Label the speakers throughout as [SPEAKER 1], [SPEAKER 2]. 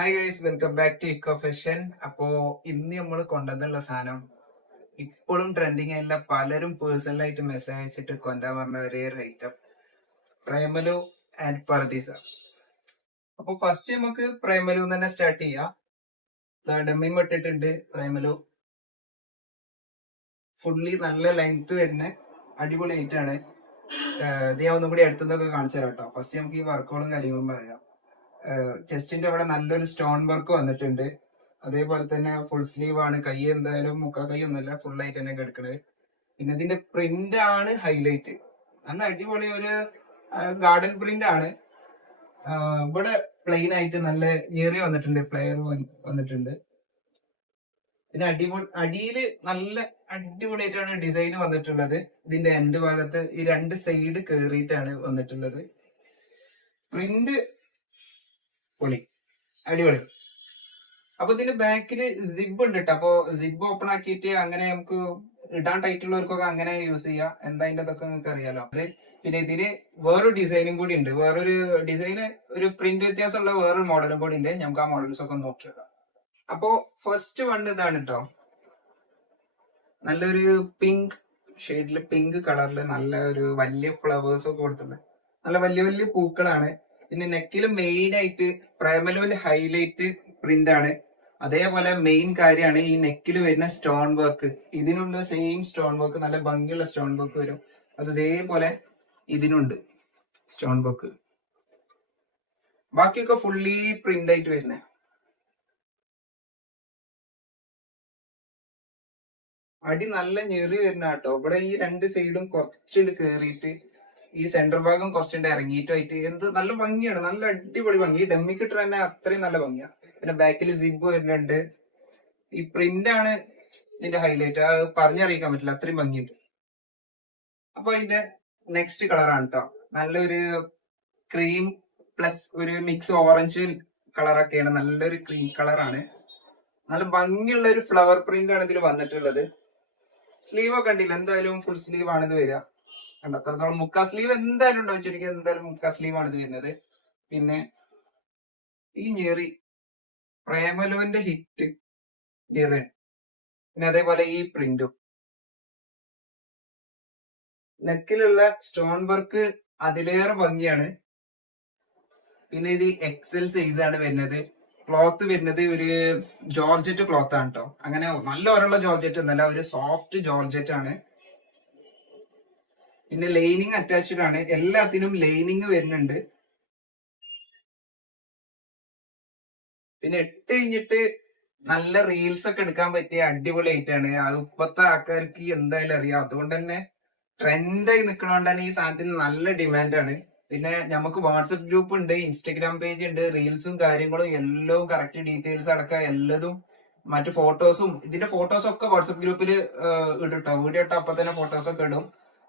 [SPEAKER 1] Hi guys welcome back to eco fashion അപ്പോ ഇന്ന് നമ്മൾ കൊണ്ടുവന്നുള്ള സാധനം ഇപ്പോഴും ട്രെൻഡിങ് ആയില്ല പലരും പേഴ്സണൽ ആയിട്ട് മെസ്സേജ് അയച്ചിട്ട് കൊണ്ടാൻ പറഞ്ഞ ഒരേ ഐറ്റം പ്രേമലു ആൻഡ് പർദീസ അപ്പൊ ഫസ്റ്റ് നമുക്ക് പ്രേമലു തന്നെ സ്റ്റാർട്ട് ചെയ്യാം. ഡമ്മിയും ഇട്ടിട്ടുണ്ട് പ്രേമലു ഫുള്ളി നല്ല ലെങ്ത് വരുന്ന അടിപൊളി ഐറ്റാണ് ഇത് ഞാൻ ഒന്നും കൂടി അടുത്തുനിന്നൊക്കെ കാണിച്ചു തരാം കേട്ടോ. ഫസ്റ്റ് നമുക്ക് ഈ വർക്കുകളും കാര്യങ്ങളും പറയാം. ചെസ്റ്റിന്റെ അവിടെ നല്ലൊരു സ്റ്റോൺ വർക്ക് വന്നിട്ടുണ്ട്. അതേപോലെ തന്നെ ഫുൾ സ്ലീവ് ആണ്. കൈ എന്തായാലും മുക്കാ കൈ ഒന്നല്ല ഫുൾ ആയിട്ട് തന്നെ കിടക്കണത് പിന്നെ ഇതിന്റെ പ്രിന്റ് ആണ് ഹൈലൈറ്റ് നല്ല അടിപൊളി ഒരു ഗാർഡൻ പ്രിന്റ് ആണ്. ഇവിടെ പ്ലെയിൻ ആയിട്ട് നല്ല ഏറി വന്നിട്ടുണ്ട് പ്ലെയർ വന്നിട്ടുണ്ട്. പിന്നെ അടിപൊളി അടിയിൽ നല്ല അടിപൊളിയായിട്ടാണ് ഡിസൈൻ വന്നിട്ടുള്ളത്. ഇതിന്റെ എൻഡ് ഭാഗത്ത് ഈ രണ്ട് സൈഡ് കേറിയിട്ടാണ് വന്നിട്ടുള്ളത്. പ്രിന്റ് പൊളി. അടിപൊളി. അപ്പൊ ഇതിന്റെ ബാക്കിൽ സിബ് ഉണ്ട് കേട്ടോ അപ്പൊ സിബ് ഓപ്പൺ ആക്കിയിട്ട് അങ്ങനെ നമുക്ക് ഇടാൻ ടൈറ്റ് ഉള്ളവർക്കൊക്കെ അങ്ങനെ യൂസ് ചെയ്യാം. എന്താ അതിന്റെ അതൊക്കെ നിങ്ങൾക്ക് അറിയാലോ. അത് പിന്നെ ഇതിന് വേറൊരു ഡിസൈനും കൂടി ഉണ്ട്. വേറൊരു ഡിസൈന് ഒരു പ്രിന്റ് വ്യത്യാസമുള്ള വേറൊരു മോഡലും കൂടി ഉണ്ട്. നമുക്ക് ആ മോഡൽസ് ഒക്കെ നോക്കിയേക്കാം നോക്കി നോക്കാം. അപ്പോ ഫസ്റ്റ് വൺ ഇതാണ് കേട്ടോ നല്ലൊരു പിങ്ക് ഷെയ്ഡിൽ പിങ്ക് കളറിൽ നല്ല ഒരു വലിയ ഫ്ലവേഴ്സ് ഒക്കെ കൊടുത്തിട്ടുണ്ട്. നല്ല വലിയ വലിയ പൂക്കളാണ്. പിന്നെ നെക്കിൽ മെയിൻ ആയിട്ട് പ്രൈമലോൽ ഹൈലൈറ്റ് പ്രിന്റ് ആണ്. അതേപോലെ മെയിൻ കാര്യമാണ് ഈ നെക്കിൽ വരുന്ന സ്റ്റോൺ വർക്ക് ഇതിനുള്ള സെയിം സ്റ്റോൺ വർക്ക് നല്ല ഭംഗിയുള്ള സ്റ്റോൺ വർക്ക് വരും. അത് ഇതേപോലെ ഇതിനുണ്ട് സ്റ്റോൺ വർക്ക് ബാക്കിയൊക്കെ ഫുള്ളി പ്രിന്റ് ആയിട്ട് വരുന്നത് അടി നല്ല ഞെറി വരുന്ന കേട്ടോ ഇവിടെ ഈ രണ്ട് സൈഡും കുറച്ചിട്ട് കേറിയിട്ട് ഈ സെന്റർ ഭാഗം കുറച്ചുണ്ട് ഇറങ്ങിയിട്ടുമായിട്ട് എന്ത് നല്ല ഭംഗിയാണ്. നല്ല അടിപൊളി ഭംഗി. ഡമ്മി കിട്ടുക തന്നെ അത്രയും നല്ല ഭംഗിയാണ് പിന്നെ ബാക്കിൽ സിബ് വരുന്നുണ്ട്. ഈ പ്രിന്റ് ആണ് ഇതിന്റെ ഹൈലൈറ്റ് അത് പറഞ്ഞറിയിക്കാൻ പറ്റില്ല. അത്രയും ഭംഗിയുണ്ട്. അപ്പൊ ഇതിന്റെ നെക്സ്റ്റ് കളറാണ് കേട്ടോ നല്ലൊരു ക്രീം പ്ലസ് ഒരു മിക്സ് ഓറഞ്ച് കളറൊക്കെയാണ് നല്ലൊരു ക്രീം കളറാണ് നല്ല ഭംഗിയുള്ള ഒരു ഫ്ലവർ പ്രിന്റ് ആണ് ഇതിൽ വന്നിട്ടുള്ളത്. സ്ലീവ് ഒക്കെ ഉണ്ടല്ലോ എന്തായാലും ഫുൾ സ്ലീവ് ആണ് ഇത് വരിക. കണ്ടോ? അത്രത്തോളം മുക്കാ സ്ലീവ് എന്തായാലും ഉണ്ടാവും ശരിക്കും എന്തായാലും മുക്കാ സ്ലീവ് ആണ് ഇത് വരുന്നത്. പിന്നെ ഈ ഞെറി പ്രേമലുവിന്റെ ഹിറ്റ് ഞെറി. പിന്നെ അതേപോലെ ഈ പ്രിന്റും നെക്കിലുള്ള സ്റ്റോൺ വർക്ക് അതിലേറെ ഭംഗിയാണ്. പിന്നെ ഇത് എക്സൽ സൈസ് ആണ് വരുന്നത്. ക്ലോത്ത് വരുന്നത് ഒരു ജോർജറ്റ് ക്ലോത്ത് ആണ് കേട്ടോ അങ്ങനെ നല്ല ഒരെയുള്ള ജോർജറ്റ് എന്നല്ല ഒരു സോഫ്റ്റ് ജോർജറ്റ് ആണ്. പിന്നെ ലൈനിങ് അറ്റാച്ച്ഡ് ആണ്. എല്ലാത്തിനും ലൈനിങ് വരുന്നുണ്ട്. പിന്നെ എട്ട് കഴിഞ്ഞിട്ട് നല്ല റീൽസ് ഒക്കെ എടുക്കാൻ പറ്റിയ അടിപൊളി ആയിട്ടാണ് അത് ഇപ്പത്തെ ആൾക്കാർക്ക് എന്തായാലും അറിയാം. അതുകൊണ്ട് തന്നെ ട്രെൻഡായി നിൽക്കണോണ്ട് തന്നെ ഈ സാധനത്തിന് നല്ല ഡിമാൻഡ് ആണ്. പിന്നെ നമുക്ക് വാട്സപ്പ് ഗ്രൂപ്പ് ഉണ്ട് ഇൻസ്റ്റഗ്രാം പേജ് ഉണ്ട്. റീൽസും കാര്യങ്ങളും എല്ലാം കറക്റ്റ് ഡീറ്റെയിൽസ് അടക്കം എല്ലതും മറ്റു ഫോട്ടോസും ഇതിന്റെ ഫോട്ടോസ് ഒക്കെ വാട്സപ്പ് ഗ്രൂപ്പിൽ ഇടുട്ടോ. വീഡിയോ ഇട്ടോ അപ്പൊ തന്നെ ഫോട്ടോസ് ഒക്കെ ഇടും.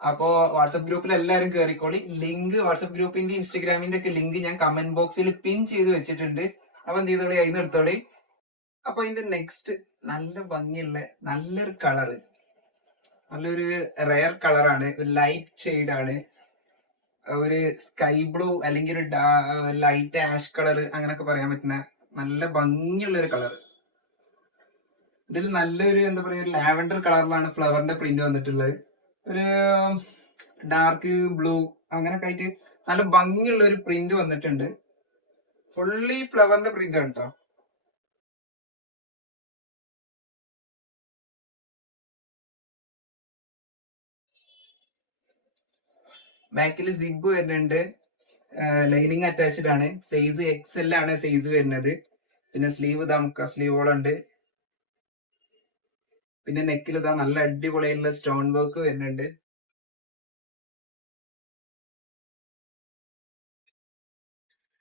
[SPEAKER 1] അപ്പോ വാട്സപ്പ് ഗ്രൂപ്പിൽ എല്ലാവരും കയറിക്കോളി ലിങ്ക് വാട്സപ്പ് ഗ്രൂപ്പിന്റെ ഇൻസ്റ്റഗ്രാമിന്റെ ഒക്കെ ലിങ്ക് ഞാൻ കമന്റ് ബോക്സിൽ പിൻ ചെയ്ത് വെച്ചിട്ടുണ്ട്. അപ്പൊ എന്ത് ചെയ്തോളി? അതിന് എടുത്തോളി. അപ്പൊ ഇതിന്റെ നെക്സ്റ്റ് നല്ല ഭംഗിയുള്ള നല്ലൊരു കളറ് നല്ലൊരു റയർ കളറാണ് ഒരു ലൈറ്റ് ഷെയ്ഡ് ആണ്. ഒരു സ്കൈ ബ്ലൂ അല്ലെങ്കിൽ ഒരു ലൈറ്റ് ആഷ് കളർ അങ്ങനെയൊക്കെ പറയാൻ പറ്റുന്ന നല്ല ഭംഗിയുള്ള ഒരു കളർ ഇതിൽ നല്ലൊരു എന്താ പറയാ ഒരു ലാവൻഡർ കളറിലാണ് ഫ്ലവറിന്റെ പ്രിന്റ് വന്നിട്ടുള്ളത്. ഒരു ഡാർക്ക് ബ്ലൂ അങ്ങനൊക്കെ ആയിട്ട് നല്ല ഭംഗിയുള്ള ഒരു പ്രിന്റ് വന്നിട്ടുണ്ട്. ഫുള്ളി ഫ്ലവറിന്റെ പ്രിന്റ് ആണ് കേട്ടോ ബാക്കിൽ സിബ് വരുന്നുണ്ട്. ലൈനിങ് അറ്റാച്ച്ഡ് ആണ്. സൈസ് എക്സ് എൽ ആണ് സൈസ് വരുന്നത്. പിന്നെ സ്ലീവ് ഇതാ മുക്ക സ്ലീവോളുണ്ട് പിന്നെ നെക്കിൽ ഇതാ നല്ല അടിപൊളിയായിട്ടുള്ള സ്റ്റോൺ വർക്ക് വരുന്നുണ്ട്.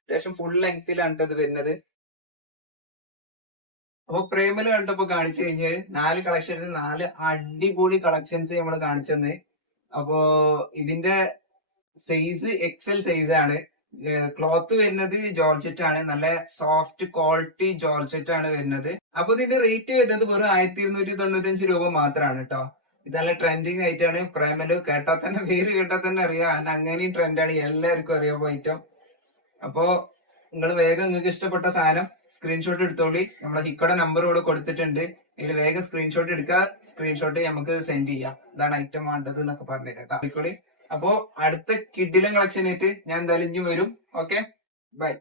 [SPEAKER 1] അത്യാവശ്യം ഫുൾ ലെങ്തിലാണ് ഇത് വരുന്നത്. അപ്പൊ പ്രേമൽ കണ്ടപ്പോ കാണിച്ചു കഴിഞ്ഞാൽ നാല് കളക്ഷൻസ് നാല് അടിപൊളി കളക്ഷൻസ് നമ്മൾ കാണിച്ചെന്ന് അപ്പോ ഇതിന്റെ സൈസ് എക്സൽ സൈസ് ആണ്. ക്ലോത്ത് വരുന്നത് ജോർജറ്റ് ആണ്. നല്ല സോഫ്റ്റ് ക്വാളിറ്റി ജോർജറ്റ് ആണ് വരുന്നത്. അപ്പൊ ഇതിന്റെ റേറ്റ് വരുന്നത് വെറും ആയിരത്തി ഇരുന്നൂറ്റി തൊണ്ണൂറ്റഞ്ച് രൂപ മാത്രമാണ് കേട്ടോ ഇത് നല്ല ട്രെൻഡിങ് ആയിട്ടാണ് പ്രേമലു കേട്ടാ തന്നെ പേര് കേട്ടാ തന്നെ അറിയാം. അങ്ങനെയും ട്രെൻഡാണ് എല്ലാവർക്കും അറിയാം ഐറ്റം അപ്പോ നിങ്ങൾ വേഗം നിങ്ങൾക്ക് ഇഷ്ടപ്പെട്ട സാധനം സ്ക്രീൻഷോട്ട് എടുത്തോളി. നമ്മളെ ഹിക്കോടെ നമ്പർ ഇവിടെ കൊടുത്തിട്ടുണ്ട്. ഇതിൽ വേഗം സ്ക്രീൻഷോട്ട് എടുക്കുക സ്ക്രീൻഷോട്ട് നമുക്ക് സെൻഡ് ചെയ്യാം. ഇതാണ് ഐറ്റം വേണ്ടത് എന്നൊക്കെ പറഞ്ഞു കേട്ടോ അപ്പോ അടുത്ത കിഡിലും കളക്ഷൻ ആയിട്ട് ഞാൻ എന്തായാലും വരും. Okay bye